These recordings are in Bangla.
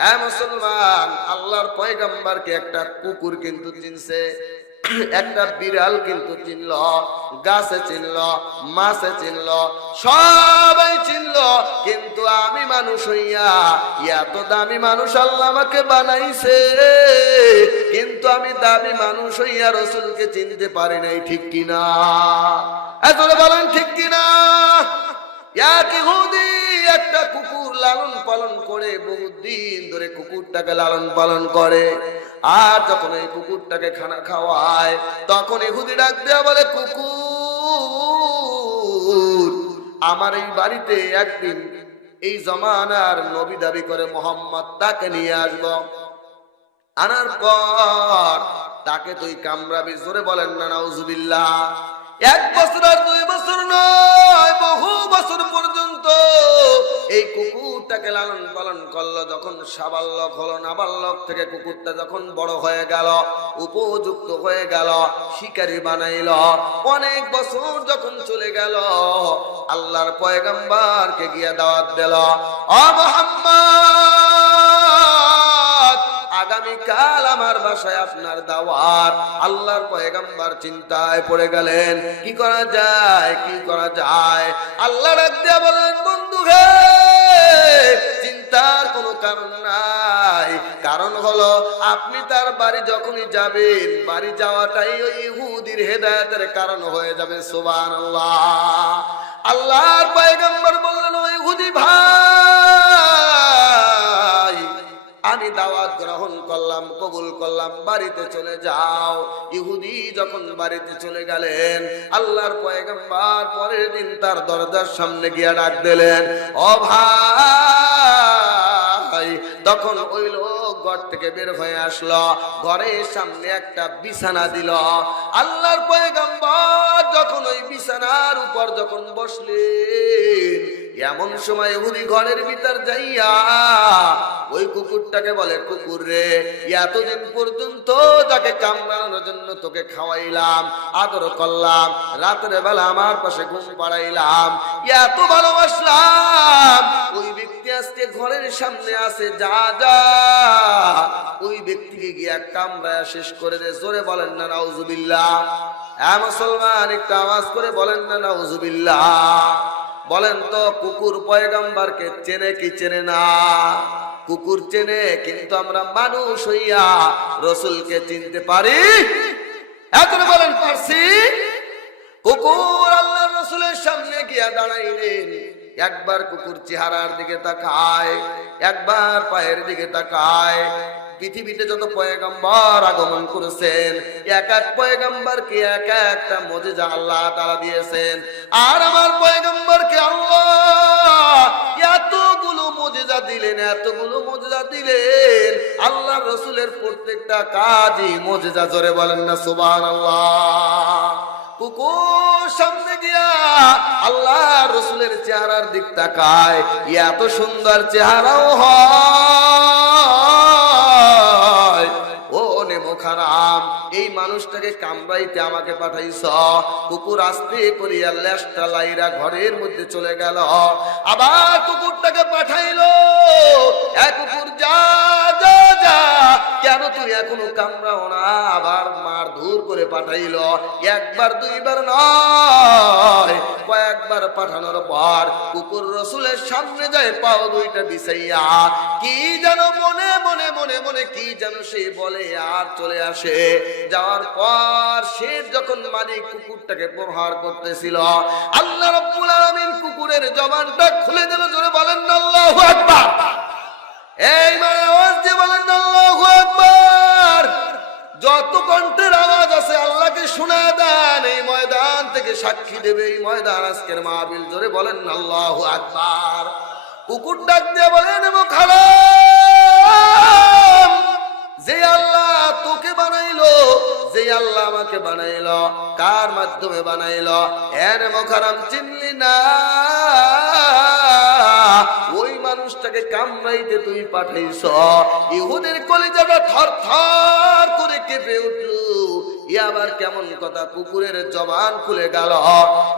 হ্যাঁ মুসলমান, আল্লাহর পয়গাম্বারকে একটা কুকুর কিন্তু চিনছে, একটা বিড়াল কিন্তু চিনল, গাছে চিনল, মাছে চিনল, সবাই চিনল, কিন্তু আমি মানুষ হইয়া এত দামি মানুষ আল্লাহ আমাকে বানাইছে, কিন্তু আমি দামি মানুষ হইয়া রসুলকে চিনতে পারি নাই, ঠিক কিনা এত বলেন, ঠিক কিনা এক ইহুদি, একটা কুকুর লালন পালন করে বহুদিন ধরে কুকুরটাকে লালন পালন করে। আর যখন এই কুকুরটাকে খানা খাওয়ায়, তখন ইহুদি ডাক দেয়া বলে, কুকুর, আমার এই বাড়িতে একদিন এই জমানার নবী দাবি করে মোহাম্মদ তাকে নিয়ে আসব। আনার পর তাকে তুই কামড়াবি। জোরে বলেন না, নাউজুবিল্লাহ। এক বছর আর দুই বছর নয়, বহু বছর পর্যন্ত এই কুকুরটাকে লালন পালন করল। যখন সাবাল্যক হলো নাবাল্যক থেকে কুকুরটা যখন বড় হয়ে গেল, উপযুক্ত হয়ে গেল, শিকারি বানাইল। অনেক বছর যখন চলে গেল, আল্লাহর পয়গাম্বারকে গিয়ে দাওয়াত দিল। অ আগামীকাল আমার বাসায় আপনার আল্লাহর পয়গাম্বার চিন্তায় পড়ে গেলেন, কি করা যায়? কি করা যায়? আল্লাহ বললেন, বন্ধু হে, চিন্তার কোনো কারণ নাই। কারণ হলো, আপনি তার বাড়ি যখনই যাবেন, বাড়ি যাওয়াটাই ওই ইহুদির হেদায়েতের কারণ হয়ে যাবে, সুবহানাল্লাহ। আল্লাহর পয়গাম্বর বললেন ওই ইহুদি ভাই আমি দাওয়াত গ্রহণ করলাম, কবুল করলাম, বাড়িতে চলে যাও। ইহুদি যখন বাড়িতে চলে গেলেন, আল্লাহর পয়গম্বর পরের দিন তার দরজার সামনে গিয়া ডাক দিলেন, ও ভাই! তখন ওই লোক ঘর থেকে বের হয়ে আসলো, ঘরের সামনে একটা বিছানা দিল। আল্লাহর পয়গম্বর যখন ওই বিছানার উপর যখন বসলেন, এমন সময় হুদি ঘরের ভিতর যাইয়া কুকুরটাকে বলে, কুকুর রে, এতদিন পর্যন্ত যাকে কামড়ানোর জন্য তোকে খাওয়াইলাম, আদর করলাম, রাতের বেলা আমার পাশে ঘুম পাড়াইলাম, এত ভালোবাসলাম, ওই ব্যক্তি আজকে ঘরের সামনে আছে, যা যা। ওই ব্যক্তিকে গিয়া কামড়ায় শেষ করে দে জোরে বলেন না, নাউজুবিল্লাহ। হ্যাঁ মুসলমান, একটু আওয়াজ করে বলেন না, নাউজুবিল্লাহ। বলেন তো, কুকুর পয়গাম্বারকে চেনে কি চেনে না? কুকুর চেনে, কিন্তু আমরা মানুষ হইয়া রসুলকে চিনতে পারি। এখন বলেন, পারছি। কুকুর আল্লাহ রসুলের সামনে গিয়া দাঁড়াইলেন। একবার কুকুর চেহারার দিকে তাকায়, একবার পায়ের দিকে তাকায় পৃথিবীতে যত পয়গাম্বর আগমন করেছেন, এক এক পয়গাম্বরকে এক একটা মজেজা আল্লাহ তারা দিয়েছেন। আর আমার পয়গাম্বরকে আল্লাহ এতগুলো মজেজা দিলেন, এতগুলো মজেজা দিলেন। আল্লাহ রসুলের প্রত্যেকটা কাজই মজেজা, জোরে বলেন না সুবান আল্লাহ কুকুর সামনে গিয়া আল্লাহ রসুলের চেহারার দিক তাকায়, এত সুন্দর চেহারাও হয়। খারাম এই মানুষটাকে কামড়াইতে আমাকে পাঠাইছ। কুকুর আসতে করিয়া লেসটা লাইরা ঘরের মধ্যে চলে গেল। আবার কুকুরটাকে পাঠাইল। এক কুকুর যা কেন তুই এখনও কামড়াও না? আবার মার ধুর করে পাঠাইলো। একবার, দুইবার নয়, কয়েকবার পাঠানোর পর কুকুর রসুলের সামনে যায়, পাও দুইটা বিছাইয়া। কি যেন মনে মনে মনে মনে কি যেন সে বলে আর চলে আসে। যাওয়ার পর সে যখন মালিক কুকুরটাকে প্রহার করতেছিল, আল্লাহ রব্বুল আলামিন কুকুরের জবানটা খুলে দিল, জোরে বলেন আল্লাহু আকবার। এই মানে আওয়াজ দিয়ে বলেন আল্লাহু সাক্ষী দেবে এই ময়দান আজকের মাহবিল জোরে বলেন, আল্লাহু আকবার। কুকুর ডাক দিয়ে বলেন যে আল্লাহ তোকে বানাইলো, যে আল্লাহ আমাকে বানাইলো, কার মাধ্যমে বানাইল? এন মোখারাম, চিনলি না? ওই মানুষটাকে কামড়াইতে তুই পাঠাইছ। ইহুদের কলিজাটা থর থর করে কেঁপে উঠল। ই আবার কেমন কথা? কুকুরের জবান খুলে গেল।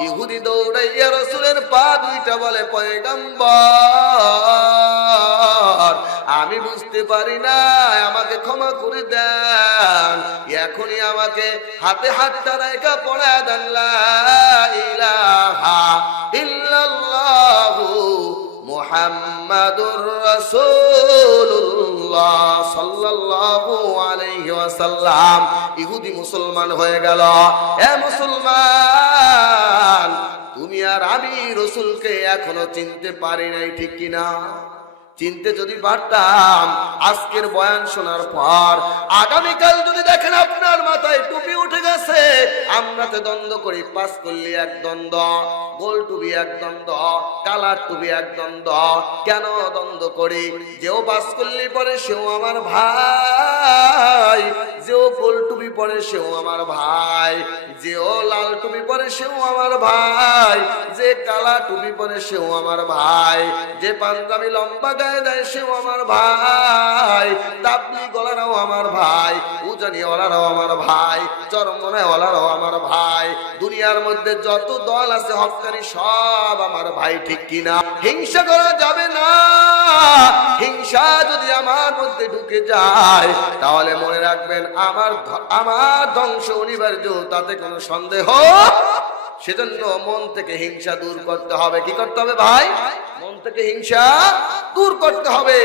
ইহুদি দৌড়াইয়া রসুলের পা দুইটা বলে, পয়গাম্বর, আমি বুঝতে পারি না, আমাকে ক্ষমা করে দেন। এখনই আমাকে হাতে হাতটা রেখা পড়া দেন ইলাহা ইল্লাল্লাহু মুহাম্মাদুর রাসূলুল্লাহ সাল্লাল্লাহু আলাইহি ওয়াসাল্লাম ইহুদি মুসলমান হয়ে গেল। এ মুসলমান, তুমি আর আমি রসুলকে এখনও চিনতে পারি নাই, ঠিক কিনা? চিনতে যদি পারতাম, আজকের বয়ান শোনার পর আগামীকাল যদি দেখেন আপনার মাথায় টুপি উঠে গেছে আমরাতে দ্বন্দ্ব করি পাস করলি এক দ্বন্দ্ব। গোল টুপি এক দ্বন্দ্ব কালার টুপি এক দ্বন্দ্ব কেন দ্বন্দ্ব করি? যেও বাস করলি পরে সেও আমার ভাই। যেও গোল টুপি পরে সেও আমার ভাই। যেও লাল টুপি পরে সেও আমার ভাই। যে কালা টুপি পরে সেও আমার ভাই। যে পাঞ্জাবি লম্বা গায়ে দেয় সেও আমার ভাই। তাবলি গলারাও আমার ভাই। উজানি ওলারাও আমার ভাই। চরমনে ওলারাও আমার দুনিয়ার মধ্যে যত দল আছে হকানি সব আমার ভাই ঠিক কিনা? হিংসা করা যাবে না। হিংসা যদি আমার মধ্যে ঢুকে যায়, তাহলে মনে রাখবেন আমার আমার ধ্বংস অনিবার্য তাতে কোনো সন্দেহ? সেজন্য মন থেকে হিংসা দূর করতে হবে। কি করতে হবে ভাই? মন থেকে হিংসা দূর করতে হবে।